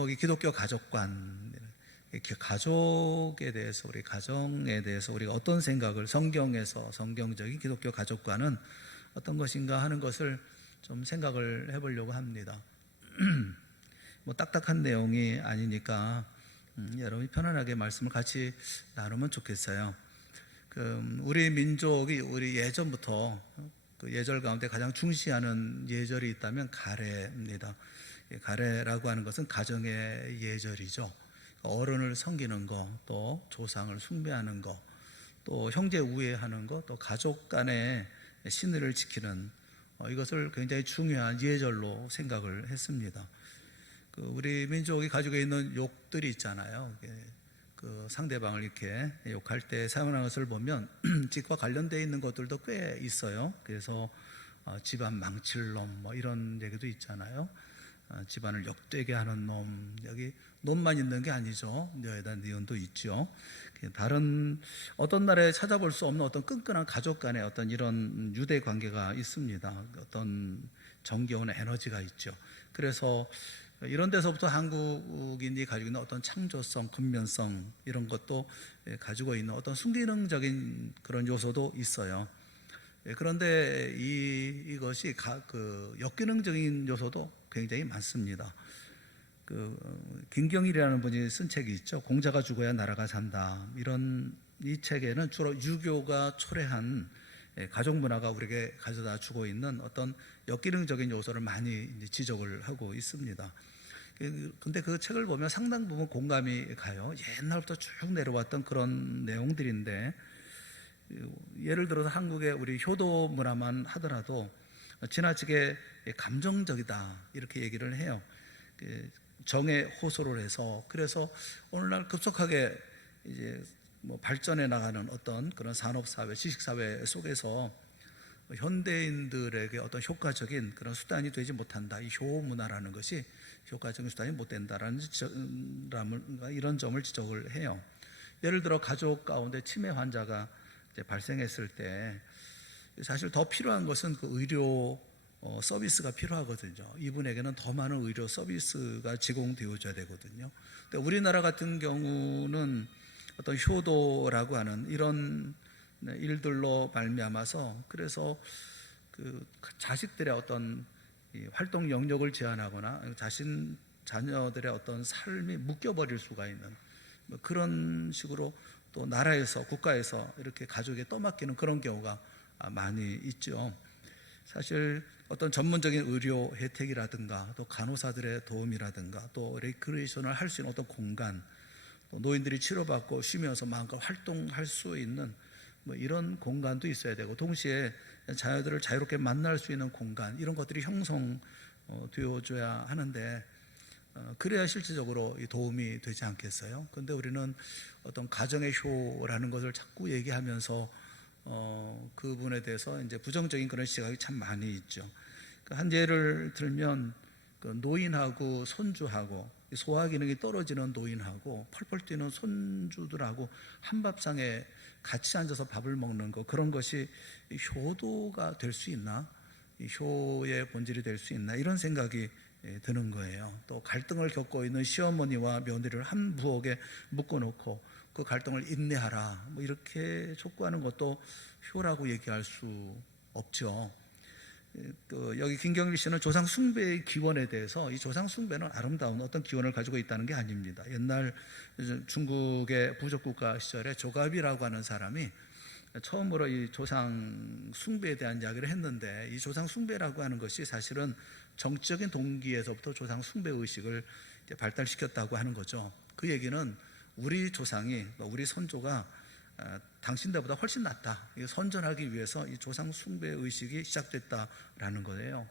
제목이 기독교 가족관. 이렇게 가족에 대해서, 우리 가정에 대해서 우리가 어떤 생각을, 성경에서 성경적인 기독교 가족관은 어떤 것인가 하는 것을 좀 생각을 해보려고 합니다. 뭐 딱딱한 내용이 아니니까 여러분이 편안하게 말씀을 같이 나누면 좋겠어요. 우리 민족이 우리 예전부터 그 예절 가운데 가장 중시하는 예절이 있다면 가례입니다. 가례라고 하는 것은 가정의 예절이죠. 어른을 섬기는 거, 또 조상을 숭배하는 거, 또 형제 우애하는 거, 또 가족 간의 신의를 지키는 이것을 굉장히 중요한 예절로 생각을 했습니다. 우리 민족이 가지고 있는 욕들이 있잖아요. 그 상대방을 이렇게 욕할 때 사용하는 것을 보면 집과 관련되어 있는 것들도 꽤 있어요. 그래서 집안 망칠 놈, 뭐 이런 얘기도 있잖아요. 집안을 욕되게 하는 놈, 여기 놈만 있는 게 아니죠. 여에다 니은도 있죠. 다른 어떤 나라에 찾아볼 수 없는 어떤 끈끈한 가족 간의 어떤 이런 유대 관계가 있습니다. 어떤 정겨운 에너지가 있죠. 그래서 이런 데서부터 한국인이 가지고 있는 어떤 창조성, 근면성 이런 것도 가지고 있는 어떤 순기능적인 그런 요소도 있어요. 그런데 이것이 역기능적인 요소도 굉장히 많습니다. 김경일이라는 분이 쓴 책이 있죠. 공자가 죽어야 나라가 산다. 이 책에는 주로 유교가 초래한 가족 문화가 우리에게 가져다 주고 있는 어떤 역기능적인 요소를 많이 지적을 하고 있습니다. 근데 그 책을 보면 상당 부분 공감이 가요. 옛날부터 쭉 내려왔던 그런 내용들인데, 예를 들어서 한국의 우리 효도 문화만 하더라도 지나치게 감정적이다 이렇게 얘기를 해요. 정에 호소를 해서, 그래서 오늘날 급속하게 이제 뭐 발전해 나가는 어떤 그런 산업사회, 지식사회 속에서 현대인들에게 어떤 효과적인 그런 수단이 되지 못한다. 이 효문화라는 것이 효과적인 수단이 못 된다라는 이런 점을 지적을 해요. 예를 들어 가족 가운데 치매 환자가 이제 발생했을 때 사실 더 필요한 것은 그 의료 서비스가 필요하거든요. 이분에게는 더 많은 의료 서비스가 제공되어져야 되거든요. 근데 우리나라 같은 경우는 어떤 효도라고 하는 이런 일들로 말미암아서, 그래서 그 자식들의 어떤 활동 영역을 제한하거나 자녀들의 어떤 삶이 묶여버릴 수가 있는 그런 식으로 또 나라에서, 국가에서 이렇게 가족에 떠맡기는 그런 경우가 많이 있죠. 사실 어떤 전문적인 의료 혜택이라든가 또 간호사들의 도움이라든가 또 레크리에이션을 할 수 있는 어떤 공간, 또 노인들이 치료받고 쉬면서 마음껏 활동할 수 있는 뭐 이런 공간도 있어야 되고, 동시에 자녀들을 자유롭게 만날 수 있는 공간, 이런 것들이 형성되어줘야 하는데, 그래야 실질적으로 도움이 되지 않겠어요? 그런데 우리는 어떤 가정의 효라는 것을 자꾸 얘기하면서 그 부분에 대해서 이제 부정적인 그런 시각이 참 많이 있죠. 한 예를 들면 노인하고 손주하고 소화 기능이 떨어지는 노인하고 펄펄 뛰는 손주들하고 한 밥상에 같이 앉아서 밥을 먹는 거, 그런 것이 효도가 될 수 있나? 효의 본질이 될 수 있나? 이런 생각이 드는 거예요. 또 갈등을 겪고 있는 시어머니와 며느리를 한 부엌에 묶어놓고 그 갈등을 인내하라, 뭐 이렇게 촉구하는 것도 효라고 얘기할 수 없죠. 여기 김경일 씨는 조상 숭배의 기원에 대해서, 이 조상 숭배는 아름다운 어떤 기원을 가지고 있다는 게 아닙니다. 옛날 중국의 부족국가 시절에 조갑이라고 하는 사람이 처음으로 이 조상 숭배에 대한 이야기를 했는데, 이 조상 숭배라고 하는 것이 사실은 정치적인 동기에서부터 조상 숭배 의식을 발달시켰다고 하는 거죠. 그 얘기는 우리 조상이, 우리 선조가 당신들보다 훨씬 낫다, 선전하기 위해서 이 조상 숭배 의식이 시작됐다라는 거예요.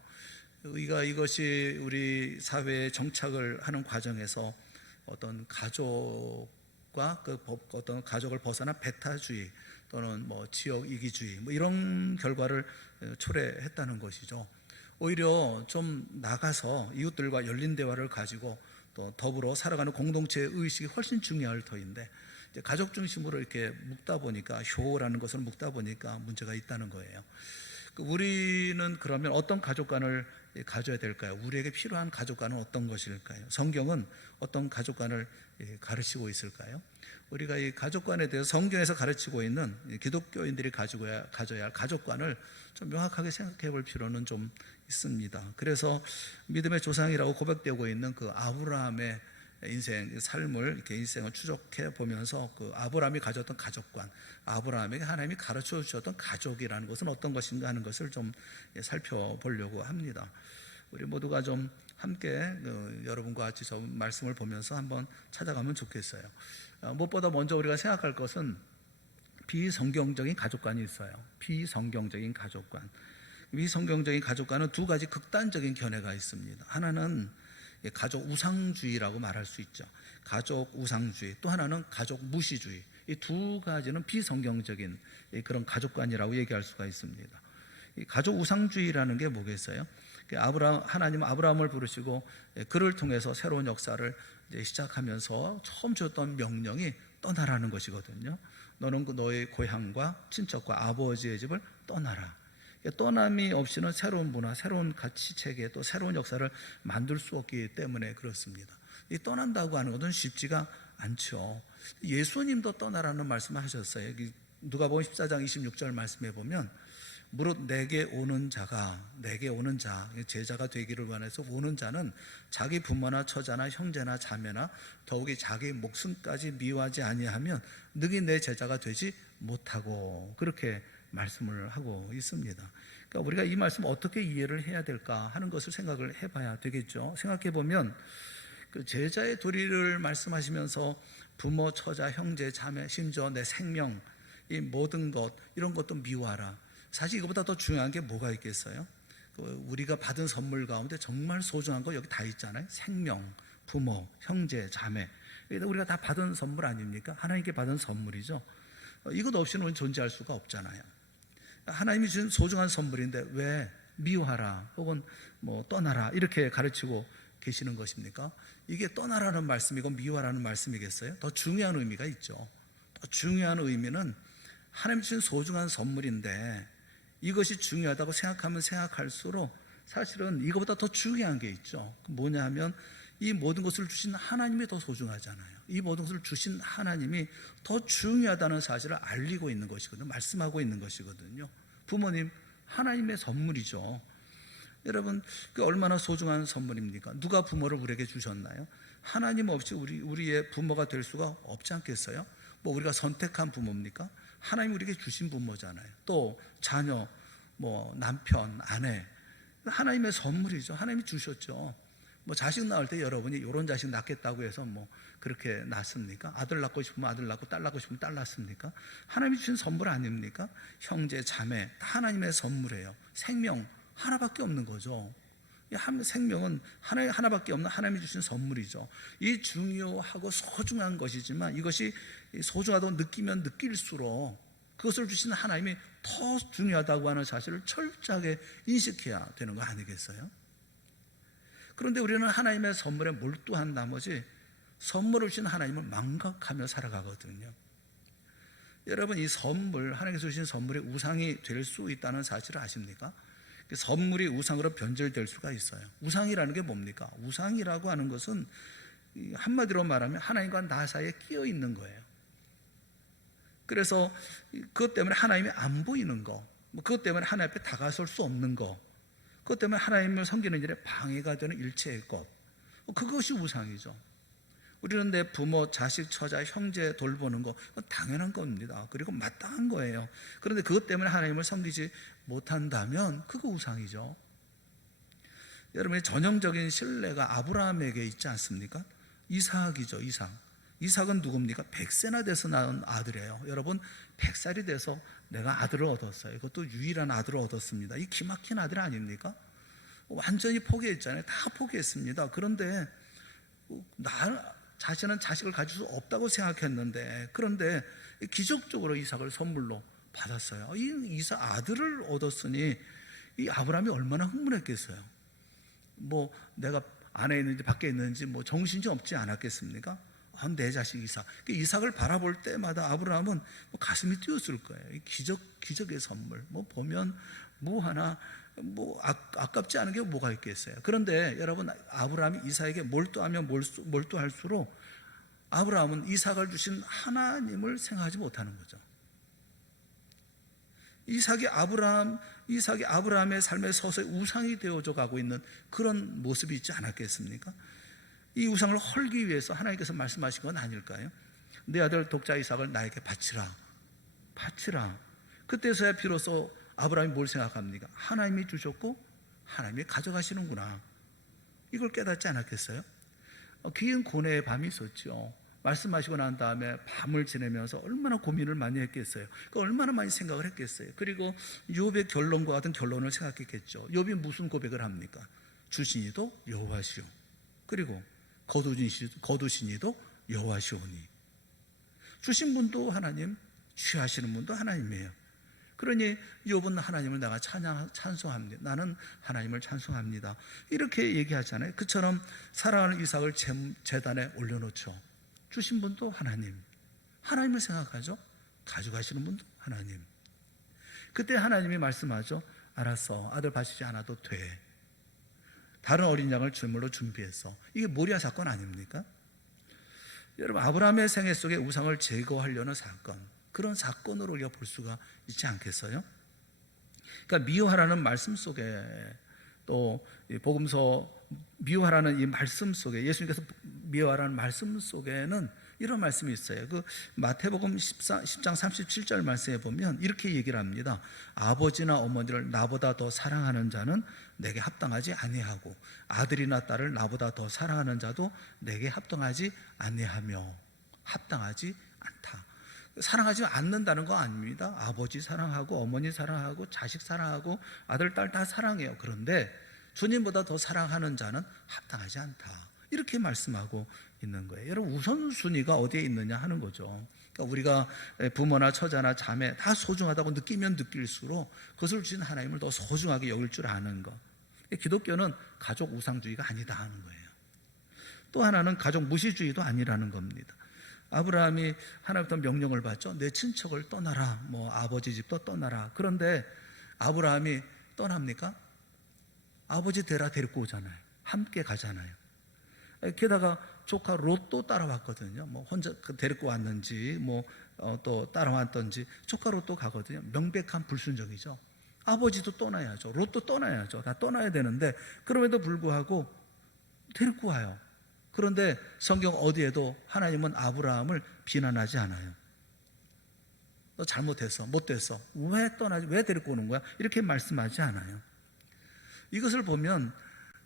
이것이 우리 사회에 정착을 하는 과정에서 어떤 가족과 어떤 가족을 벗어난 배타주의 또는 뭐 지역 이기주의, 뭐 이런 결과를 초래했다는 것이죠. 오히려 좀 나가서 이웃들과 열린 대화를 가지고 또 더불어 살아가는 공동체의 의식이 훨씬 중요할 터인데, 가족 중심으로 이렇게 묶다 보니까, 효라는 것을 묶다 보니까 문제가 있다는 거예요. 우리는 그러면 어떤 가족관을 가져야 될까요? 우리에게 필요한 가족관은 어떤 것일까요? 성경은 어떤 가족관을 가르치고 있을까요? 우리가 이 가족관에 대해서 성경에서 가르치고 있는 기독교인들이 가져야 할 가족관을 좀 명확하게 생각해 볼 필요는 좀 있습니다. 그래서 믿음의 조상이라고 고백되고 있는 그 아브라함의 인생, 삶을, 이렇게 인생을 추적해 보면서 그 아브라함이 가졌던 가족관, 아브라함에게 하나님이 가르쳐 주셨던 가족이라는 것은 어떤 것인가 하는 것을 좀 살펴보려고 합니다. 우리 모두가 좀 함께 여러분과 같이 좀 말씀을 보면서 한번 찾아가면 좋겠어요. 무엇보다 먼저 우리가 생각할 것은 비성경적인 가족관이 있어요. 비성경적인 가족관. 비성경적인 가족관은 두 가지 극단적인 견해가 있습니다. 하나는 가족 우상주의라고 말할 수 있죠. 가족 우상주의, 또 하나는 가족 무시주의. 이 두 가지는 비성경적인 그런 가족관이라고 얘기할 수가 있습니다. 이 가족 우상주의라는 게 뭐겠어요? 하나님 아브라함을 부르시고 그를 통해서 새로운 역사를 시작하면서 처음 줬던 명령이 떠나라는 것이거든요. 너는 너의 고향과 친척과 아버지의 집을 떠나라. 떠남이 없이는 새로운 문화, 새로운 가치체계, 또 새로운 역사를 만들 수 없기 때문에 그렇습니다. 이 떠난다고 하는 것은 쉽지가 않죠. 예수님도 떠나라는 말씀을 하셨어요. 누가복음 14장 26절 말씀해 보면 무릇 내게 오는 자, 제자가 되기를 원해서 오는 자는 자기 부모나 처자나 형제나 자매나 더욱이 자기 목숨까지 미워하지 아니하면 능히 내 제자가 되지 못하고, 그렇게 말씀을 하고 있습니다. 그러니까 우리가 이 말씀 어떻게 이해를 해야 될까 하는 것을 생각을 해봐야 되겠죠. 생각해 보면 그 제자의 도리를 말씀하시면서 부모, 처자, 형제, 자매, 심지어 내 생명, 이 모든 것, 이런 것도 미워하라. 사실 이것보다 더 중요한 게 뭐가 있겠어요? 우리가 받은 선물 가운데 정말 소중한 거 여기 다 있잖아요. 생명, 부모, 형제, 자매. 우리가 다 받은 선물 아닙니까? 하나님께 받은 선물이죠. 이것 없이는 존재할 수가 없잖아요. 하나님이 주신 소중한 선물인데 왜 미워하라 혹은 떠나라 이렇게 가르치고 계시는 것입니까? 이게 떠나라는 말씀이고 미워하라는 말씀이겠어요? 더 중요한 의미가 있죠. 더 중요한 의미는 하나님이 주신 소중한 선물인데 이것이 중요하다고 생각하면 생각할수록 사실은 이것보다 더 중요한 게 있죠. 뭐냐 하면 이 모든 것을 주신 하나님이 더 소중하잖아요. 이 모든 것을 주신 하나님이 더 중요하다는 사실을 알리고 있는 것이거든요. 말씀하고 있는 것이거든요. 부모님, 하나님의 선물이죠. 여러분, 그 얼마나 소중한 선물입니까? 누가 부모를 우리에게 주셨나요? 하나님 없이 우리의 부모가 될 수가 없지 않겠어요? 우리가 선택한 부모입니까? 하나님 우리에게 주신 부모잖아요. 또 자녀, 남편, 아내, 하나님의 선물이죠. 하나님이 주셨죠. 자식 낳을 때 여러분이 이런 자식 낳겠다고 해서 그렇게 낳습니까? 아들 낳고 싶으면 아들 낳고 딸 낳고 싶으면 딸 낳습니까? 하나님이 주신 선물 아닙니까? 형제, 자매 다 하나님의 선물이에요. 생명 하나밖에 없는 거죠. 생명은 하나밖에 없는 하나님이 주신 선물이죠. 이 중요하고 소중한 것이지만 이것이 소중하다고 느끼면 느낄수록 그것을 주신 하나님이 더 중요하다고 하는 사실을 철저하게 인식해야 되는 거 아니겠어요? 그런데 우리는 하나님의 선물에 몰두한 나머지 선물을 주신 하나님을 망각하며 살아가거든요. 여러분, 이 선물, 하나님께서 주신 선물이 우상이 될 수 있다는 사실을 아십니까? 선물이 우상으로 변질될 수가 있어요. 우상이라는 게 뭡니까? 우상이라고 하는 것은 한마디로 말하면 하나님과 나 사이에 끼어 있는 거예요. 그래서 그것 때문에 하나님이 안 보이는 거, 그것 때문에 하나님 앞에 다가설 수 없는 거, 그것 때문에 하나님을 섬기는 일에 방해가 되는 일체의 것, 그것이 우상이죠. 우리는 내 부모, 자식, 처자, 형제 돌보는 거 당연한 겁니다. 그리고 마땅한 거예요. 그런데 그것 때문에 하나님을 섬기지 못한다면 그거 우상이죠. 여러분의 전형적인 신뢰가 아브라함에게 있지 않습니까? 이삭이죠. 이삭은 누굽니까? 100세나 돼서 낳은 아들이에요. 여러분, 100살이 돼서 내가 아들을 얻었어요. 그것도 유일한 아들을 얻었습니다. 이 기막힌 아들 아닙니까? 완전히 포기했잖아요. 다 포기했습니다. 그런데 자신은 자식을 가질 수 없다고 생각했는데, 그런데 기적적으로 이삭을 선물로 받았어요. 이 이삭 아들을 얻었으니 이 아브라함이 얼마나 흥분했겠어요. 내가 안에 있는지 밖에 있는지 정신이 없지 않았겠습니까? 내 자식 이삭. 이삭을 바라볼 때마다 아브라함은 가슴이 뛰었을 거예요. 기적의 선물. 보면 하나 뭐 아깝지 않은 게 뭐가 있겠어요. 그런데 여러분, 아브라함이 이삭에게 몰두하면 몰두할수록 아브라함은 이삭을 주신 하나님을 생각하지 못하는 거죠. 이삭이 아브라함의 삶의 서서히 우상이 되어져 가고 있는 그런 모습이 있지 않았겠습니까? 이 우상을 헐기 위해서 하나님께서 말씀하신 건 아닐까요? 내 아들 독자 이삭을 나에게 바치라. 그때서야 비로소 아브라함이 뭘 생각합니까? 하나님이 주셨고 하나님이 가져가시는구나, 이걸 깨닫지 않았겠어요? 긴 고뇌의 밤이 있었죠. 말씀하시고 난 다음에 밤을 지내면서 얼마나 고민을 많이 했겠어요. 얼마나 많이 생각을 했겠어요. 그리고 욥의 결론과 같은 결론을 생각했겠죠. 욥이 무슨 고백을 합니까? 주신이도 여호와시오, 그리고 거두신이도 여호와시오니. 주신 분도 하나님, 취하시는 분도 하나님이에요. 그러니 욥은 하나님을 내가 찬송합니다. 나는 하나님을 찬송합니다, 이렇게 얘기하잖아요. 그처럼 사랑하는 이삭을 제단에 올려놓죠. 주신 분도 하나님을 생각하죠. 가져가시는 분도 하나님. 그때 하나님이 말씀하죠. 알았어, 아들 바치지 않아도 돼. 다른 어린 양을 제물로 준비했어. 이게 모리아 사건 아닙니까? 여러분, 아브라함의 생애 속에 우상을 제거하려는 사건, 그런 사건으로 우리가 볼 수가 있지 않겠어요? 그러니까 미워하라는 말씀 속에, 또 복음서 미워하라는 이 말씀 속에, 예수님께서 미워하라는 말씀 속에는 이런 말씀이 있어요. 그 마태복음 10장 37절 말씀에 보면 이렇게 얘기를 합니다. 아버지나 어머니를 나보다 더 사랑하는 자는 내게 합당하지 아니하고, 아들이나 딸을 나보다 더 사랑하는 자도 내게 합당하지 아니하며. 합당하지 않다. 사랑하지 않는다는 거 아닙니다. 아버지 사랑하고 어머니 사랑하고 자식 사랑하고 아들 딸 다 사랑해요. 그런데 주님보다 더 사랑하는 자는 합당하지 않다, 이렇게 말씀하고 있는 거예요. 여러분, 우선순위가 어디에 있느냐 하는 거죠. 그러니까 우리가 부모나 처자나 자매 다 소중하다고 느끼면 느낄수록 그것을 주신 하나님을 더 소중하게 여길 줄 아는 것. 기독교는 가족 우상주의가 아니다 하는 거예요. 또 하나는 가족 무시주의도 아니라는 겁니다. 아브라함이 하나님부터 명령을 받죠. 내 친척을 떠나라, 뭐 아버지 집도 떠나라. 그런데 아브라함이 떠납니까? 아버지 데리고 오잖아요. 함께 가잖아요. 게다가 조카 롯도 따라왔거든요. 뭐 혼자 데리고 왔는지 또 따라왔던지 조카 롯도 가거든요. 명백한 불순종이죠. 아버지도 떠나야죠. 롯도 떠나야죠. 다 떠나야 되는데 그럼에도 불구하고 데리고 와요. 그런데 성경 어디에도 하나님은 아브라함을 비난하지 않아요. 너 잘못했어, 못됐어, 왜 떠나지, 왜 데리고 오는 거야, 이렇게 말씀하지 않아요. 이것을 보면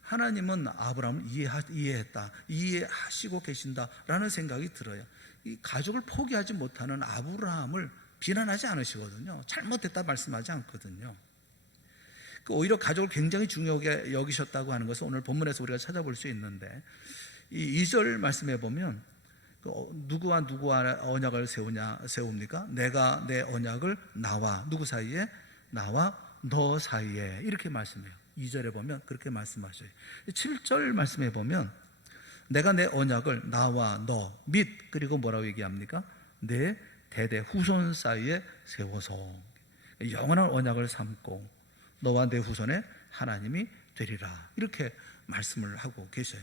하나님은 아브라함을 이해했다, 이해하시고 계신다라는 생각이 들어요. 이 가족을 포기하지 못하는 아브라함을 비난하지 않으시거든요. 잘못됐다 말씀하지 않거든요. 오히려 가족을 굉장히 중요하게 여기셨다고 하는 것을 오늘 본문에서 우리가 찾아볼 수 있는데, 이 2절 말씀해 보면 누구와 언약을 세웁니까? 내가 내 언약을 나와 누구 사이에? 나와 너 사이에, 이렇게 말씀해요. 2절에 보면 그렇게 말씀하셔요. 7절 말씀해 보면 내가 내 언약을 나와 너 및, 그리고 뭐라고 얘기합니까? 내 대대 후손 사이에 세워서 영원한 언약을 삼고 너와 내 후손의 하나님이 되리라, 이렇게 말씀을 하고 계셔요.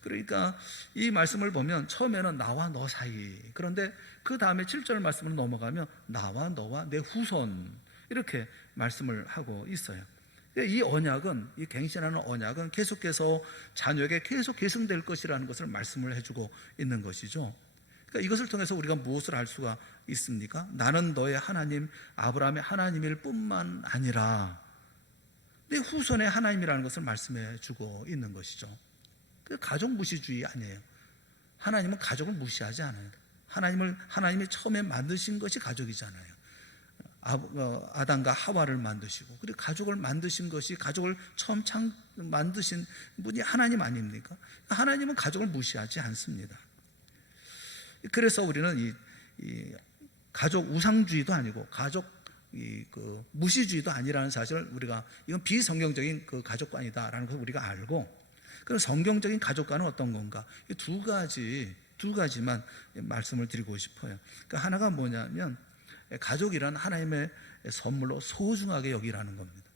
그러니까 이 말씀을 보면 처음에는 나와 너 사이, 그런데 그 다음에 7절 말씀으로 넘어가면 나와 너와 내 후손, 이렇게 말씀을 하고 있어요. 이 언약은, 이 갱신하는 언약은 계속해서 자녀에게 계속 계승될 것이라는 것을 말씀을 해주고 있는 것이죠. 그러니까 이것을 통해서 우리가 무엇을 알 수가 있습니까? 나는 너의 하나님, 아브라함의 하나님일 뿐만 아니라 내 후손의 하나님이라는 것을 말씀해 주고 있는 것이죠. 그 가족 무시주의 아니에요. 하나님은 가족을 무시하지 않아요. 하나님이 처음에 만드신 것이 가족이잖아요. 아담과 하와를 만드시고, 그리고 가족을 만드신 것이, 가족을 처음 만드신 분이 하나님 아닙니까? 하나님은 가족을 무시하지 않습니다. 그래서 우리는 이 가족 우상주의도 아니고 가족 무시주의도 아니라는 사실을 우리가, 이건 비성경적인 그 가족관이다라는 것을 우리가 알고, 그럼 성경적인 가족관은 어떤 건가? 이 두 가지만 말씀을 드리고 싶어요. 그러니까 하나가 뭐냐면, 가족이란 하나님의 선물로 소중하게 여기라는 겁니다.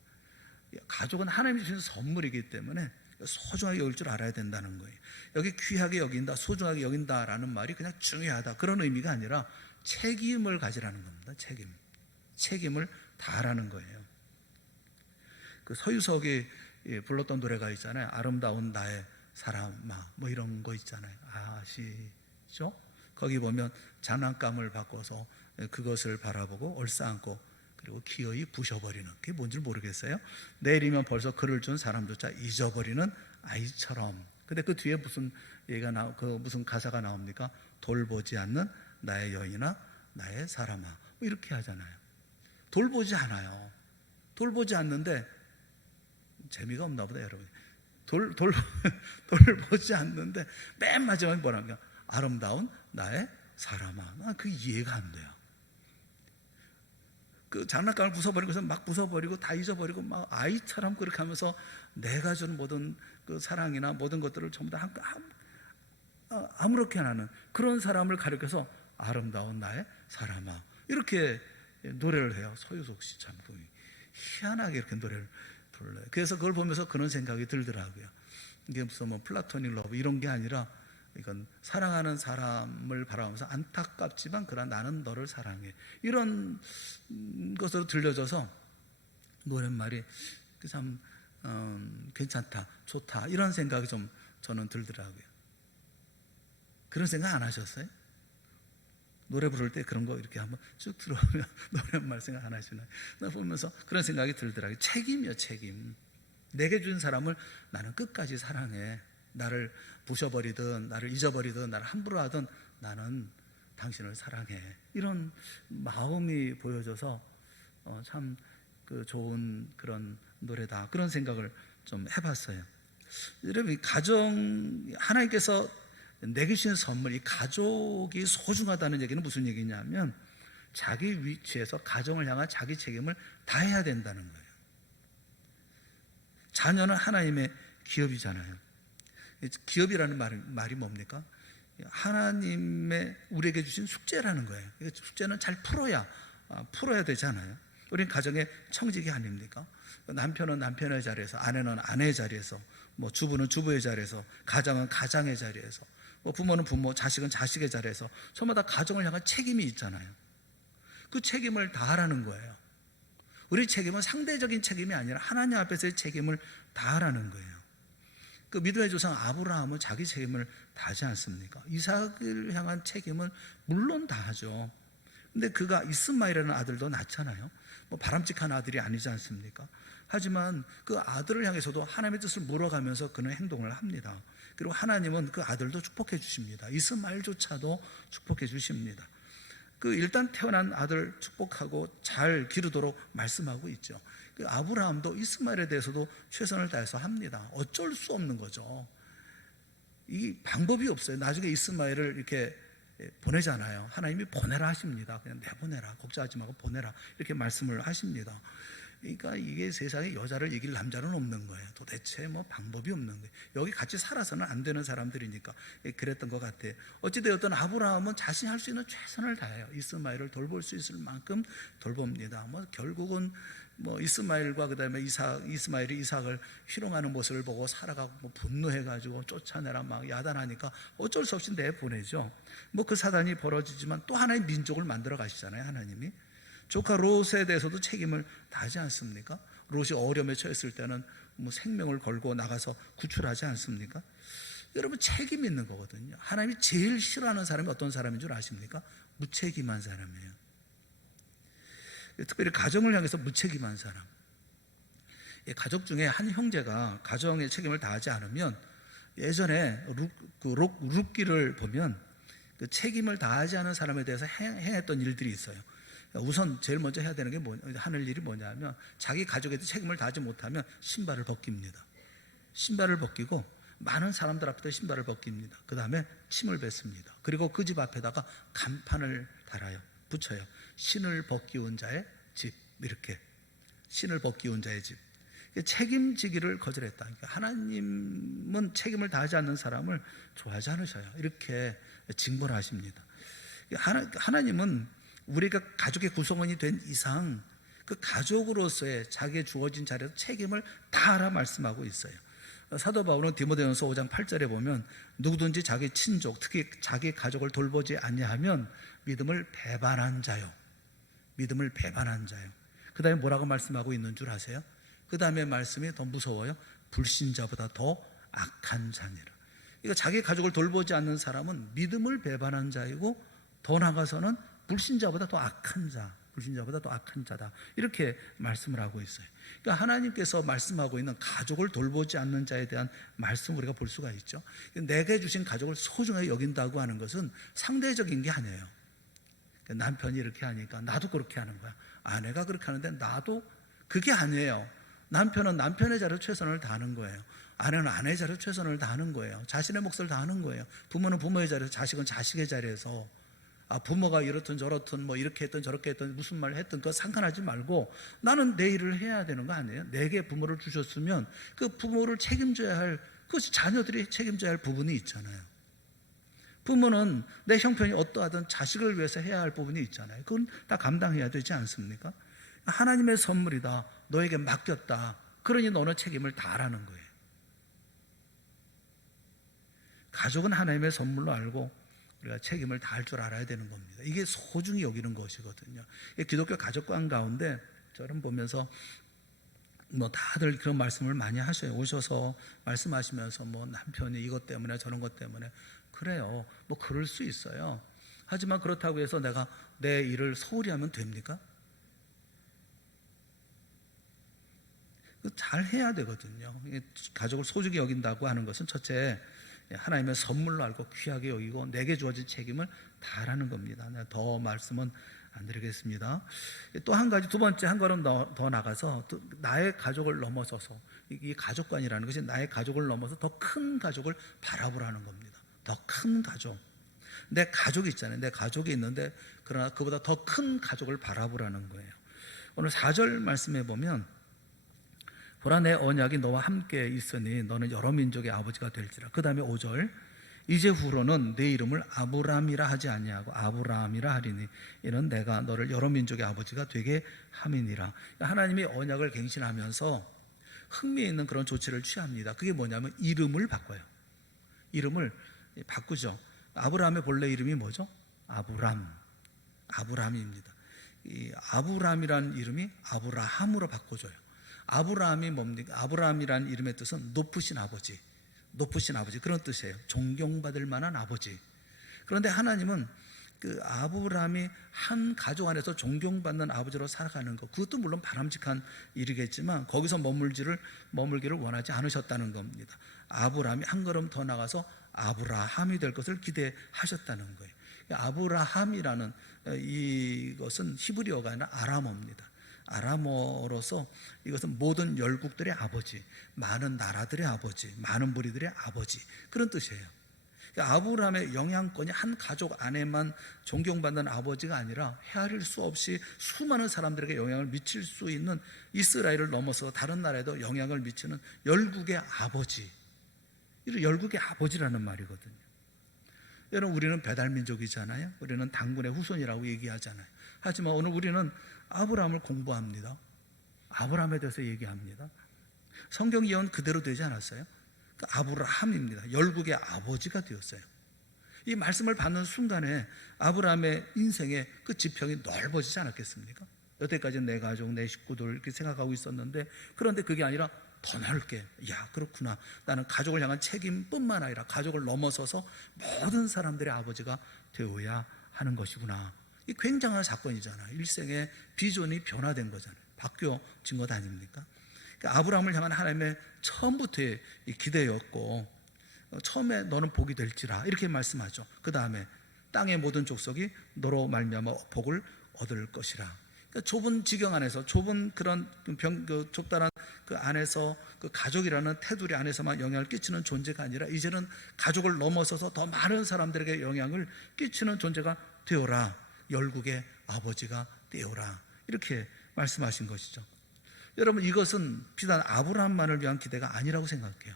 가족은 하나님이 주신 선물이기 때문에 소중하게 여길 줄 알아야 된다는 거예요. 여기 귀하게 여긴다, 소중하게 여긴다라는 말이 그냥 중요하다 그런 의미가 아니라 책임을 가지라는 겁니다. 책임을 다하라는 거예요. 그 서유석이 불렀던 노래가 있잖아요. 아름다운 나의 사람아, 뭐 이런 거 있잖아요. 아시죠? 거기 보면 장난감을 바꿔서 그것을 바라보고 얼싸안고 그리고 기어이 부셔버리는, 그게 뭔지 모르겠어요. 내일이면 벌써 그를 준 사람조차 잊어버리는 아이처럼. 근데 그 뒤에 무슨 얘가 무슨 가사가 나옵니까? 돌보지 않는 나의 여인아, 나의 사람아, 뭐 이렇게 하잖아요. 돌보지 않아요. 돌보지 않는데 재미가 없나 보다, 여러분. 돌보지 않는데 맨 마지막에 뭐랍니까? 아름다운 나의 사람아. 그 이해가 안 돼요. 그 장난감을 부숴버리고 막 부숴버리고 다 잊어버리고 막 아이처럼 그렇게 하면서 내가 준 모든 그 사랑이나 모든 것들을 전부 다 아무렇게 하는 그런 사람을 가리켜서 아름다운 나의 사람아, 이렇게 노래를 해요. 서유석 씨 참 희한하게 이렇게 노래를 불러요. 그래서 그걸 보면서 그런 생각이 들더라고요. 이게 무슨 뭐 플라토닉 러브 이런 게 아니라 이건 사랑하는 사람을 바라보면서 안타깝지만 그러나 나는 너를 사랑해, 이런 것으로 들려져서 노랫말이 참 괜찮다, 좋다, 이런 생각이 좀 저는 들더라고요. 그런 생각 안 하셨어요? 노래 부를 때 그런 거 이렇게 한번 쭉 들어보면 노랫말 생각 안 하시나요? 나 보면서 그런 생각이 들더라고요. 책임이요, 책임. 내게 준 사람을 나는 끝까지 사랑해. 나를 부셔버리든 나를 잊어버리든 나를 함부로 하든 나는 당신을 사랑해, 이런 마음이 보여져서 참 그 좋은 그런 노래다, 그런 생각을 좀 해봤어요. 여러분, 가정, 하나님께서 내게 주신 선물, 이 가족이 소중하다는 얘기는 무슨 얘기냐면 자기 위치에서 가정을 향한 자기 책임을 다해야 된다는 거예요. 자녀는 하나님의 기업이잖아요. 기업이라는 말이 뭡니까? 하나님의 우리에게 주신 숙제라는 거예요. 숙제는 잘 풀어야 되잖아요. 우리는 가정의 청직이 아닙니까? 남편은 남편의 자리에서, 아내는 아내의 자리에서, 뭐 주부는 주부의 자리에서, 가장은 가장의 자리에서, 뭐 부모는 부모, 자식은 자식의 자리에서 저마다 가정을 향한 책임이 있잖아요. 그 책임을 다하라는 거예요. 우리 책임은 상대적인 책임이 아니라 하나님 앞에서의 책임을 다하라는 거예요. 그 믿음의 조상 아브라함은 자기 책임을 다하지 않습니까? 이삭을 향한 책임은 물론 다하죠. 근데 그가 이스마엘이라는 아들도 낳잖아요. 뭐 바람직한 아들이 아니지 않습니까? 하지만 그 아들을 향해서도 하나님의 뜻을 물어가면서 그는 행동을 합니다. 그리고 하나님은 그 아들도 축복해 주십니다. 이스마엘조차도 축복해 주십니다. 그 일단 태어난 아들 축복하고 잘 기르도록 말씀하고 있죠. 그 아브라함도 이스마엘에 대해서도 최선을 다해서 합니다. 어쩔 수 없는 거죠. 이 방법이 없어요. 나중에 이스마엘을 이렇게 보내잖아요. 하나님이 보내라 하십니다. 그냥 내보내라, 걱정하지 말고 보내라, 이렇게 말씀을 하십니다. 그러니까 이게 세상에 여자를 이길 남자는 없는 거예요. 도대체 뭐 방법이 없는 거예요. 여기 같이 살아서는 안 되는 사람들이니까 그랬던 것 같아요. 어찌되었든 아브라함은 자신이 할 수 있는 최선을 다해요. 이스마엘을 돌볼 수 있을 만큼 돌봅니다. 뭐 결국은 뭐 이스마엘과 그다음에 이스마엘이 이삭을 희롱하는 모습을 보고 사라가 뭐 분노해가지고 쫓아내라 막 야단하니까 어쩔 수 없이 내보내죠. 뭐 그 사단이 벌어지지만 또 하나의 민족을 만들어 가시잖아요. 하나님이 조카 롯에 대해서도 책임을 다하지 않습니까? 롯이 어려움에 처했을 때는 뭐 생명을 걸고 나가서 구출하지 않습니까? 여러분, 책임 있는 거거든요. 하나님이 제일 싫어하는 사람이 어떤 사람인 줄 아십니까? 무책임한 사람이에요. 특별히 가정을 향해서 무책임한 사람. 가족 중에 한 형제가 가정의 책임을 다하지 않으면, 예전에 룻기를 보면 그 책임을 다하지 않은 사람에 대해서 행했던 일들이 있어요. 우선 제일 먼저 해야 되는 게 하는 일이 뭐냐면, 자기 가족에도 책임을 다하지 못하면 신발을 벗깁니다. 신발을 벗기고 많은 사람들 앞에다 신발을 벗깁니다. 그 다음에 침을 뱉습니다. 그리고 그 집 앞에다가 간판을 달아요. 붙여요. 신을 벗기운 자의 집, 이렇게. 신을 벗기운 자의 집. 책임지기를 거절했다. 그러니까 하나님은 책임을 다하지 않는 사람을 좋아하지 않으셔요. 이렇게 징벌을 하십니다. 하나님은 우리가 가족의 구성원이 된 이상 그 가족으로서의 자기의 주어진 자리에서 책임을 다하라 말씀하고 있어요. 사도 바울은 디모데전서 5장 8절에 보면 누구든지 자기 친족, 특히 자기 가족을 돌보지 아니하면 믿음을 배반한 자요. 믿음을 배반한 자요. 그 다음에 뭐라고 말씀하고 있는 줄 아세요? 그 다음에 말씀이 더 무서워요. 불신자보다 더 악한 자니라. 그러니까 자기 가족을 돌보지 않는 사람은 믿음을 배반한 자이고 더 나아가서는 불신자보다 더 악한 자, 불신자보다 더 악한 자다. 이렇게 말씀을 하고 있어요. 그러니까 하나님께서 말씀하고 있는 가족을 돌보지 않는 자에 대한 말씀을 우리가 볼 수가 있죠. 내게 주신 가족을 소중하게 여긴다고 하는 것은 상대적인 게 아니에요. 남편이 이렇게 하니까 나도 그렇게 하는 거야. 아내가 그렇게 하는데 나도 그게 아니에요. 남편은 남편의 자리로 최선을 다하는 거예요. 아내는 아내의 자리로 최선을 다하는 거예요. 자신의 몫을 다하는 거예요. 부모는 부모의 자리에서, 자식은 자식의 자리에서. 부모가 이렇든 저렇든 뭐 이렇게 했든 저렇게 했든 무슨 말을 했든 그거 상관하지 말고 나는 내 일을 해야 되는 거 아니에요? 내게 부모를 주셨으면 그 부모를 책임져야 할, 그 자녀들이 책임져야 할 부분이 있잖아요. 부모는 내 형편이 어떠하든 자식을 위해서 해야 할 부분이 있잖아요. 그건 다 감당해야 되지 않습니까? 하나님의 선물이다. 너에게 맡겼다. 그러니 너는 책임을 다하라는 거예요. 가족은 하나님의 선물로 알고 우리가 책임을 다할 줄 알아야 되는 겁니다. 이게 소중히 여기는 것이거든요. 기독교 가족관 가운데 저는 보면서 뭐 다들 그런 말씀을 많이 하셔요. 오셔서 말씀하시면서 뭐 남편이 이것 때문에 저런 것 때문에 그래요. 뭐 그럴 수 있어요. 하지만 그렇다고 해서 내가 내 일을 소홀히 하면 됩니까? 잘 해야 되거든요. 가족을 소중히 여긴다고 하는 것은 첫째, 하나님의 선물로 알고 귀하게 여기고 내게 주어진 책임을 다하라는 겁니다. 더 말씀은 안 드리겠습니다. 또 한 가지, 두 번째, 한 걸음 더 나가서 나의 가족을 넘어서서, 이 가족관이라는 것이 나의 가족을 넘어서 더 큰 가족을 바라보라는 겁니다. 더 큰 가족. 내 가족이 있잖아요. 내 가족이 있는데 그러나 그보다 더 큰 가족을 바라보라는 거예요. 오늘 4절 말씀해 보면 보라 내 언약이 너와 함께 있으니 너는 여러 민족의 아버지가 될지라. 그 다음에 5절 이제 후로는 내 이름을 아브람이라 하지 아니하고 아브라함이라 하리니 이는 내가 너를 여러 민족의 아버지가 되게 함이니라. 하나님이 언약을 갱신하면서 흥미있는 그런 조치를 취합니다. 그게 뭐냐면 이름을 바꿔요. 이름을 바꾸죠. 아브라함의 본래 이름이 뭐죠? 아브람입니다. 이 아브람이라는 이름이 아브라함으로 바꿔줘요. 아브라함이 뭡니까? 아브라함이라는 이름의 뜻은 높으신 아버지, 높으신 아버지, 그런 뜻이에요. 존경받을 만한 아버지. 그런데 하나님은 그 아브라함이 한 가족 안에서 존경받는 아버지로 살아가는 것, 그것도 물론 바람직한 일이겠지만 거기서 머물기를 원하지 않으셨다는 겁니다. 아브라함이 한 걸음 더 나가서 아브라함이 될 것을 기대하셨다는 거예요. 아브라함이라는 이것은 히브리어가 아니라 아람어입니다. 아람어로서 이것은 모든 열국들의 아버지, 많은 나라들의 아버지, 많은 무리들의 아버지, 그런 뜻이에요. 아브라함의 영향권이 한 가족 안에만 존경받는 아버지가 아니라 헤아릴 수 없이 수많은 사람들에게 영향을 미칠 수 있는, 이스라엘을 넘어서 다른 나라에도 영향을 미치는 열국의 아버지, 이런 열국의 아버지라는 말이거든요. 여러분, 우리는 배달민족이잖아요. 우리는 당군의 후손이라고 얘기하잖아요. 하지만 오늘 우리는 아브라함을 공부합니다. 아브라함에 대해서 얘기합니다. 성경 예언 그대로 되지 않았어요? 그 아브라함입니다. 열국의 아버지가 되었어요. 이 말씀을 받는 순간에 아브라함의 인생의 그 지평이 넓어지지 않았겠습니까? 여태까지는 내 가족, 내 식구들 이렇게 생각하고 있었는데, 그런데 그게 아니라 더 넓게, 야 그렇구나, 나는 가족을 향한 책임뿐만 아니라 가족을 넘어서서 모든 사람들의 아버지가 되어야 하는 것이구나. 이 굉장한 사건이잖아요. 일생의 비전이 변화된 거잖아요. 바뀌어진 것 아닙니까? 그러니까 아브라함을 향한 하나님의 처음부터의 기대였고, 처음에 너는 복이 될지라 이렇게 말씀하죠. 그 다음에 땅의 모든 족속이 너로 말미암아 복을 얻을 것이라. 그러니까 좁은 지경 안에서, 좁은 그런 좁다란 그 안에서, 그 가족이라는 테두리 안에서만 영향을 끼치는 존재가 아니라 이제는 가족을 넘어서서 더 많은 사람들에게 영향을 끼치는 존재가 되어라. 열국의 아버지가 되어라. 이렇게 말씀하신 것이죠. 여러분, 이것은 비단 아브라함만을 위한 기대가 아니라고 생각해요.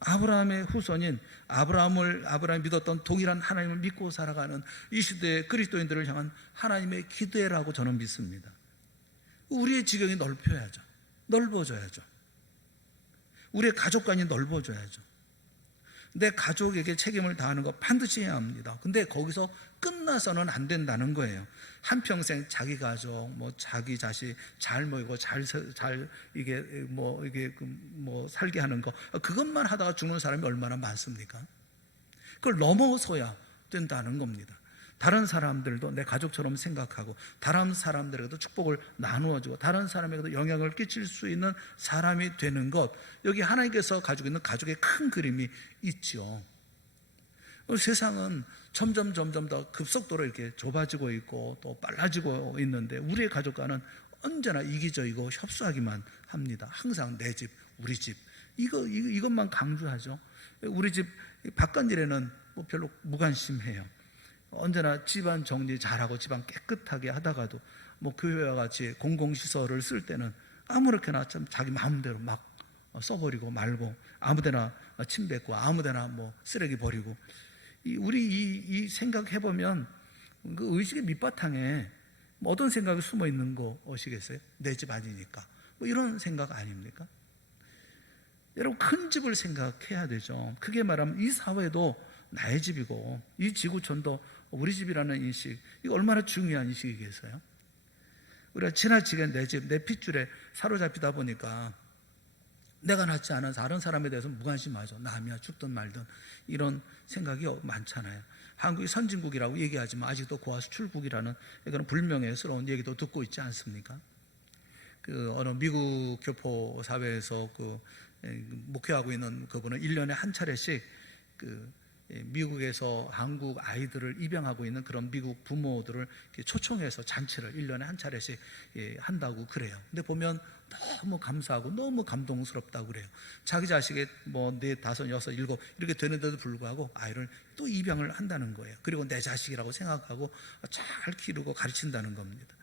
아브라함의 후손인 아브라함이 믿었던 동일한 하나님을 믿고 살아가는 이 시대의 그리스도인들을 향한 하나님의 기대라고 저는 믿습니다. 우리의 지경이 넓혀야죠. 넓어져야죠. 우리의 가족관이 넓어져야죠. 내 가족에게 책임을 다하는 거 반드시 해야 합니다. 근데 거기서 끝나서는 안 된다는 거예요. 한평생 자기 가족, 자기 자식 잘 모이고 잘 이게 살게 하는 거, 그것만 하다가 죽는 사람이 얼마나 많습니까? 그걸 넘어서야 된다는 겁니다. 다른 사람들도 내 가족처럼 생각하고 다른 사람들에게도 축복을 나누어주고 다른 사람에게도 영향을 끼칠 수 있는 사람이 되는 것, 여기 하나님께서 가지고 있는 가족의 큰 그림이 있죠. 세상은 점점 더 급속도로 이렇게 좁아지고 있고 또 빨라지고 있는데 우리의 가족과는 언제나 이기적이고 협소하기만 합니다. 항상 내 집, 우리 집, 이것만 강조하죠. 우리 집 바깥 일에는 별로 무관심해요. 언제나 집안 정리 잘하고 집안 깨끗하게 하다가도 교회와 같이 공공시설을 쓸 때는 아무렇게나 참 자기 마음대로 막 써버리고 말고, 아무데나 침 뱉고 아무데나 쓰레기 버리고, 우리 이 생각해보면 그 의식의 밑바탕에 어떤 생각이 숨어 있는 거 아시겠어요? 내 집 아니니까 이런 생각 아닙니까? 여러분, 큰 집을 생각해야 되죠. 크게 말하면 이 사회도 나의 집이고 이 지구촌도 우리 집이라는 인식, 이거 얼마나 중요한 인식이겠어요? 우리가 지나치게 내 집, 내 핏줄에 사로잡히다 보니까 내가 낳지 않은 다른 사람에 대해서 무관심하죠. 남이야 죽든 말든 이런 생각이 많잖아요. 한국이 선진국이라고 얘기하지만 아직도 고아 수출국이라는 그런 불명예스러운 얘기도 듣고 있지 않습니까? 어느 미국 교포 사회에서 목회하고 있는 그분은 1년에 한 차례씩 미국에서 한국 아이들을 입양하고 있는 그런 미국 부모들을 초청해서 잔치를 1년에 한 차례씩 한다고 그래요. 근데 보면 너무 감사하고 너무 감동스럽다고 그래요. 자기 자식이 4, 5, 6, 7 이렇게 되는데도 불구하고 아이를 또 입양을 한다는 거예요. 그리고 내 자식이라고 생각하고 잘 기르고 가르친다는 겁니다.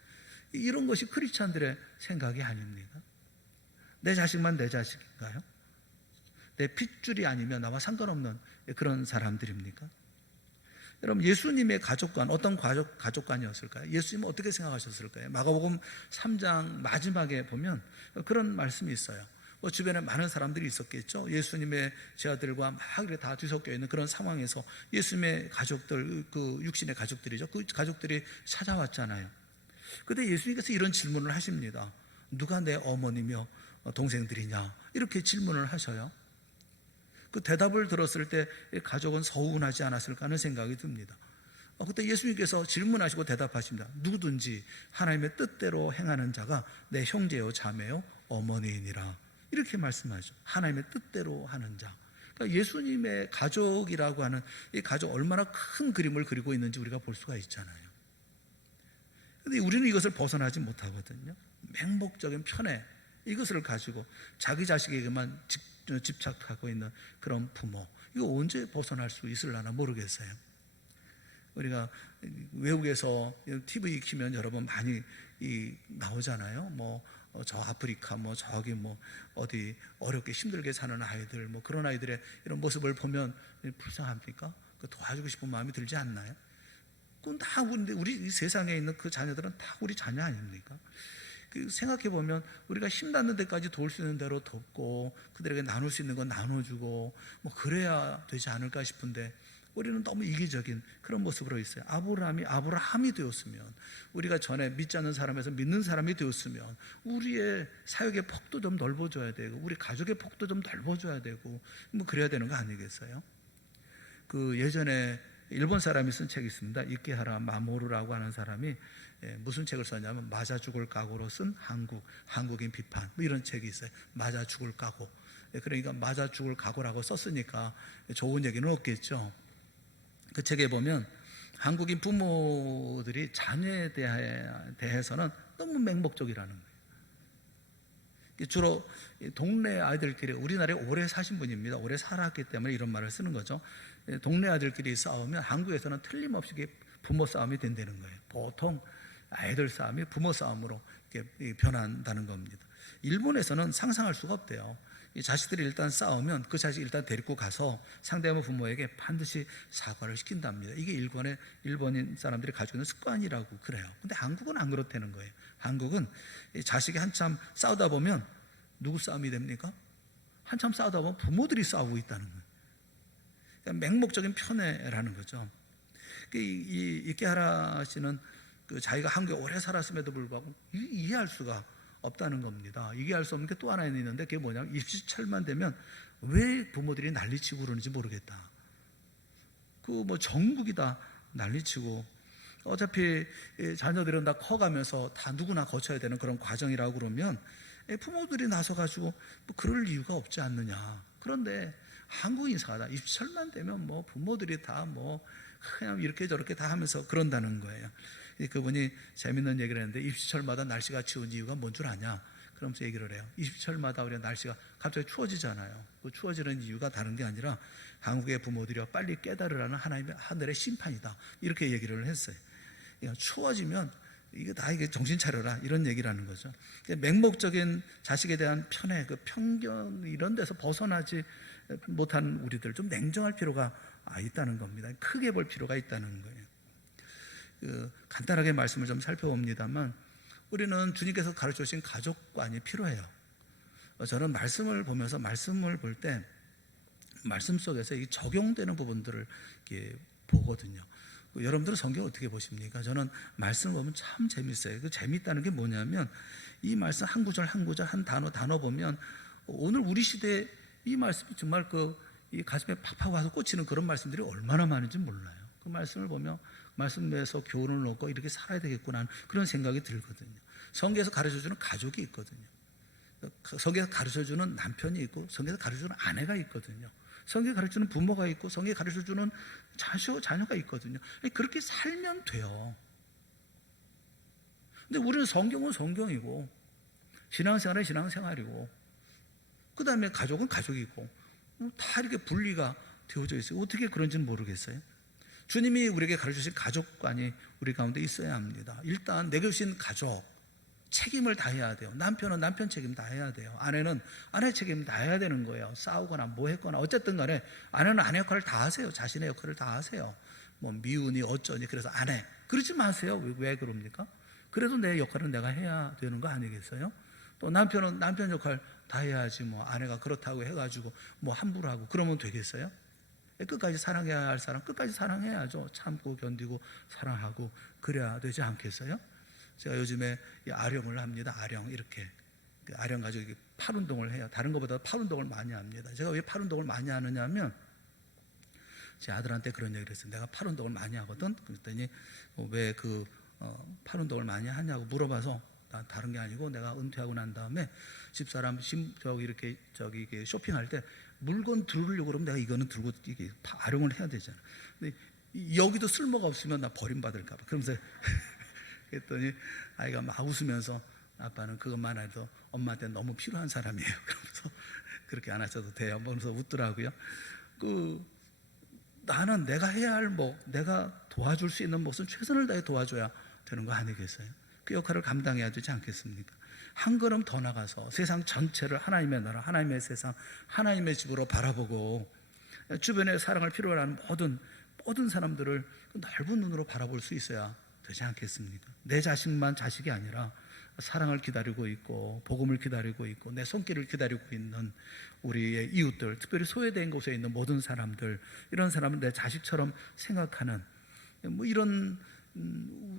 이런 것이 크리스찬들의 생각이 아닙니까? 내 자식만 내 자식인가요? 내 핏줄이 아니면 나와 상관없는 그런 사람들입니까? 여러분, 예수님의 가족관, 어떤 가족관이었을까요? 예수님은 어떻게 생각하셨을까요? 마가복음 3장 마지막에 보면 그런 말씀이 있어요. 주변에 많은 사람들이 있었겠죠. 예수님의 제자들과 막 이렇게 다 뒤섞여 있는 그런 상황에서 예수님의 가족들, 육신의 가족들이죠. 그 가족들이 찾아왔잖아요. 그런데 예수님께서 이런 질문을 하십니다. 누가 내 어머니며 동생들이냐? 이렇게 질문을 하셔요. 그 대답을 들었을 때 가족은 서운하지 않았을까 하는 생각이 듭니다. 그때 예수님께서 질문하시고 대답하십니다. 누구든지 하나님의 뜻대로 행하는 자가 내 형제요 자매요 어머니이니라, 이렇게 말씀하죠. 하나님의 뜻대로 하는 자. 그러니까 예수님의 가족이라고 하는 이 가족, 얼마나 큰 그림을 그리고 있는지 우리가 볼 수가 있잖아요. 그런데 우리는 이것을 벗어나지 못하거든요. 맹목적인 편애, 이것을 가지고 자기 자식에게만 집착하고 있는 그런 부모, 이거 언제 벗어날 수 있을려나 모르겠어요. 우리가 외국에서 TV 키면 여러분 많이 나오잖아요. 저 아프리카, 저기 어디 어렵게 힘들게 사는 아이들, 그런 아이들의 이런 모습을 보면 불쌍합니까? 도와주고 싶은 마음이 들지 않나요? 그건 다 우리 이 세상에 있는 그 자녀들은 다 우리 자녀 아닙니까? 생각해보면 우리가 힘닿는 데까지 도울 수 있는 대로 돕고 그들에게 나눌 수 있는 건 나눠주고 그래야 되지 않을까 싶은데, 우리는 너무 이기적인 그런 모습으로 있어요. 아브라함이 되었으면, 우리가 전에 믿지 않는 사람에서 믿는 사람이 되었으면 우리의 사역의 폭도 좀 넓어져야 되고 우리 가족의 폭도 좀 넓어져야 되고 그래야 되는 거 아니겠어요? 예전에 일본 사람이 쓴 책이 있습니다. 이케하라 마모루라고 하는 사람이 무슨 책을 썼냐면 맞아 죽을 각오로 쓴 한국인 비판, 이런 책이 있어요. 맞아 죽을 각오. 그러니까 맞아 죽을 각오라고 썼으니까 좋은 얘기는 없겠죠. 그 책에 보면 한국인 부모들이 자녀에 대해서는 너무 맹목적이라는 거예요. 주로 동네 아이들끼리, 우리나라에 오래 사신 분입니다. 오래 살았기 때문에 이런 말을 쓰는 거죠. 동네 아이들끼리 싸우면 한국에서는 틀림없이 부모 싸움이 된다는 거예요. 보통 아이들 싸움이 부모 싸움으로 이렇게 변한다는 겁니다. 일본에서는 상상할 수가 없대요. 이 자식들이 일단 싸우면 그 자식 일단 데리고 가서 상대방 부모에게 반드시 사과를 시킨답니다. 이게 일본인 사람들이 가지고 있는 습관이라고 그래요. 근데 한국은 안 그렇다는 거예요. 한국은 이 자식이 한참 싸우다 보면 누구 싸움이 됩니까? 한참 싸우다 보면 부모들이 싸우고 있다는 거예요. 그러니까 맹목적인 편애라는 거죠. 이 이케하라 씨는 그 자기가 한국에 오래 살았음에도 불구하고 이해할 수가 없다는 겁니다. 이해할 수 없는 게 또 하나 있는데 그게 뭐냐면 입시철만 되면 왜 부모들이 난리치고 그러는지 모르겠다. 그 뭐 전국이 다 난리치고 어차피 자녀들은 다 커가면서 다 누구나 거쳐야 되는 그런 과정이라고 그러면 부모들이 나서가지고 뭐 그럴 이유가 없지 않느냐. 그런데 한국이 이상하다. 입시철만 되면 뭐 부모들이 다 뭐 그냥 이렇게 저렇게 다 하면서 그런다는 거예요. 그분이 재밌는 얘기를 했는데 입시철마다 날씨가 추운 이유가 뭔 줄 아냐? 그러면서 얘기를 해요. 입시철마다 우리가 날씨가 갑자기 추워지잖아요. 그 추워지는 이유가 다른 게 아니라 한국의 부모들이 빨리 깨달으라는 하나님의 하늘의 심판이다. 이렇게 얘기를 했어요. 그러니까 추워지면 이게 정신 차려라 이런 얘기라는 거죠. 맹목적인 자식에 대한 편애, 그 편견 이런 데서 벗어나지 못한 우리들 좀 냉정할 필요가 있다는 겁니다. 크게 볼 필요가 있다는 거예요. 간단하게 말씀을 좀 살펴봅니다만 우리는 주님께서 가르쳐 주신 가족관이 필요해요. 저는 말씀을 보면서 말씀을 볼 때 말씀 속에서 이 적용되는 부분들을 이렇게 보거든요. 여러분들은 성경 어떻게 보십니까? 저는 말씀을 보면 참 재밌어요. 그 재밌다는 게 뭐냐면 이 말씀 한 구절 한 구절 한 단어 보면 오늘 우리 시대에 이 말씀이 정말 이 가슴에 팍팍 와서 꽂히는 그런 말씀들이 얼마나 많은지 몰라요. 그 말씀을 보면 말씀 내에서 교훈을 얻고 이렇게 살아야 되겠구나 하는 그런 생각이 들거든요. 성경에서 가르쳐주는 가족이 있거든요. 성경에서 가르쳐주는 남편이 있고 성경에서 가르쳐주는 아내가 있거든요. 성경에 가르쳐주는 부모가 있고 성경에 가르쳐주는 자녀가 있거든요. 그렇게 살면 돼요. 근데 우리는 성경은 성경이고 신앙생활은 신앙생활이고 그 다음에 가족은 가족이고 다 이렇게 분리가 되어져 있어요. 어떻게 그런지는 모르겠어요. 주님이 우리에게 가르쳐주신 가족관이 우리 가운데 있어야 합니다. 일단 내게 주신 가족 책임을 다해야 돼요. 남편은 남편 책임 다해야 돼요. 아내는 아내 책임 다해야 되는 거예요. 싸우거나 뭐 했거나 어쨌든 간에 아내는 아내 역할을 다 하세요. 자신의 역할을 다 하세요. 뭐 미우니 어쩌니 그래서 아내 그러지 마세요. 왜 그럽니까? 그래도 내 역할은 내가 해야 되는 거 아니겠어요? 또 남편은 남편 역할 다 해야지 뭐 아내가 그렇다고 해가지고 뭐 함부로 하고 그러면 되겠어요? 끝까지 사랑해야 할 사람 끝까지 사랑해야죠. 참고 견디고 사랑하고 그래야 되지 않겠어요? 제가 요즘에 아령을 합니다. 아령 이렇게 아령 가지고 팔 운동을 해요. 다른 것보다 팔 운동을 많이 합니다. 제가 왜 팔 운동을 많이 하느냐면 제 아들한테 그런 얘기를 했어요. 내가 팔 운동을 많이 하거든. 그랬더니 왜 팔 운동을 많이 하냐고 물어봐서 다른 게 아니고 내가 은퇴하고 난 다음에 집사람 이렇게 쇼핑할 때 물건 들으려고 그러면 내가 이거는 들고 이게 아령을 해야 되잖아. 근데 여기도 쓸모가 없으면 나 버림받을까 봐. 그러면서 그랬더니 아이가 막 웃으면서 아빠는 그것만 해도 엄마한테 너무 필요한 사람이에요. 그러면서 그렇게 안 하셔도 돼요. 그러면서 웃더라고요. 나는 내가 해야 할 내가 도와줄 수 있는 몫은 최선을 다해 도와줘야 되는 거 아니겠어요? 그 역할을 감당해야 되지 않겠습니까? 한 걸음 더 나가서 세상 전체를 하나님의 나라, 하나님의 세상, 하나님의 집으로 바라보고 주변에 사랑을 필요로 하는 모든 사람들을 넓은 눈으로 바라볼 수 있어야 되지 않겠습니까? 내 자식만 자식이 아니라 사랑을 기다리고 있고 복음을 기다리고 있고 내 손길을 기다리고 있는 우리의 이웃들, 특별히 소외된 곳에 있는 모든 사람들, 이런 사람은 내 자식처럼 생각하는 이런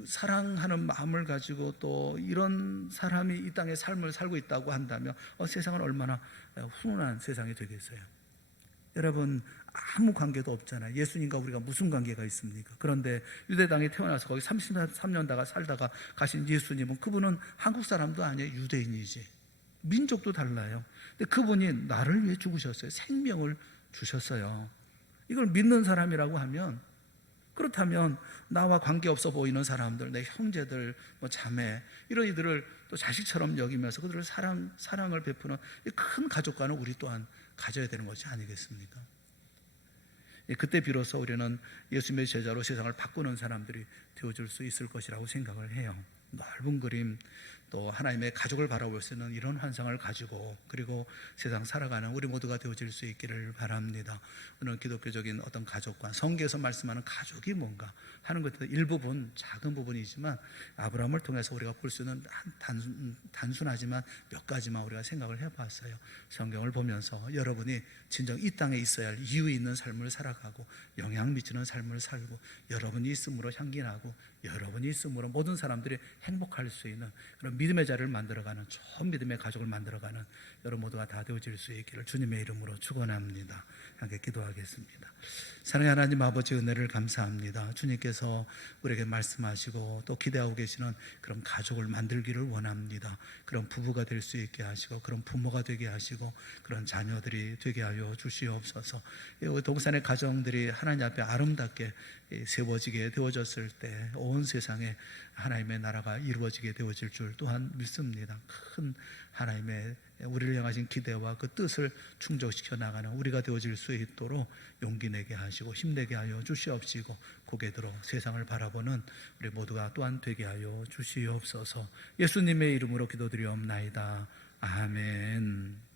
사랑하는 마음을 가지고 또 이런 사람이 이 땅의 삶을 살고 있다고 한다면 세상은 얼마나 훈훈한 세상이 되겠어요. 여러분 아무 관계도 없잖아요. 예수님과 우리가 무슨 관계가 있습니까? 그런데 유대 땅에 태어나서 거기 33년 살다가 가신 예수님은 그분은 한국 사람도 아니에요. 유대인이지. 민족도 달라요. 근데 그분이 나를 위해 죽으셨어요. 생명을 주셨어요. 이걸 믿는 사람이라고 하면, 그렇다면 나와 관계없어 보이는 사람들, 내 형제들, 자매 이런 이들을 또 자식처럼 여기면서 그들을 사랑을 베푸는 큰 가족관을 우리 또한 가져야 되는 것이 아니겠습니까? 그때 비로소 우리는 예수님의 제자로 세상을 바꾸는 사람들이 되어줄 수 있을 것이라고 생각을 해요. 넓은 그림, 또 하나님의 가족을 바라볼 수 있는 이런 환상을 가지고 그리고 세상 살아가는 우리 모두가 되어질 수 있기를 바랍니다. 오늘 기독교적인 어떤 가족관, 성경에서 말씀하는 가족이 뭔가 하는 것들 일부분, 작은 부분이지만 아브라함을 통해서 우리가 볼 수 있는 단순하지만 몇 가지만 우리가 생각을 해봤어요. 성경을 보면서 여러분이 진정 이 땅에 있어야 할 이유 있는 삶을 살아가고 영향 미치는 삶을 살고 여러분이 있음으로 향기나고 여러분이 있음으로 모든 사람들이 행복할 수 있는 그런 믿음의 자리를 만들어가는 좋은 믿음의 가족을 만들어가는 여러분 모두가 다 되어질 수 있기를 주님의 이름으로 축원합니다. 함께 기도하겠습니다. 사랑의 하나님 아버지, 은혜를 감사합니다. 주님께서 우리에게 말씀하시고 또 기대하고 계시는 그런 가족을 만들기를 원합니다. 그런 부부가 될 수 있게 하시고 그런 부모가 되게 하시고 그런 자녀들이 되게 하여 주시옵소서. 동산의 가정들이 하나님 앞에 아름답게 세워지게 되어졌을 때 온 세상에 하나님의 나라가 이루어지게 되어질 줄 또한 믿습니다. 큰 하나님의 우리를 향하신 기대와 그 뜻을 충족시켜 나가는 우리가 되어질 수 있도록 용기 내게 하시고 힘내게 하여 주시옵시고 고개 들어 세상을 바라보는 우리 모두가 또한 되게 하여 주시옵소서. 예수님의 이름으로 기도드리옵나이다. 아멘.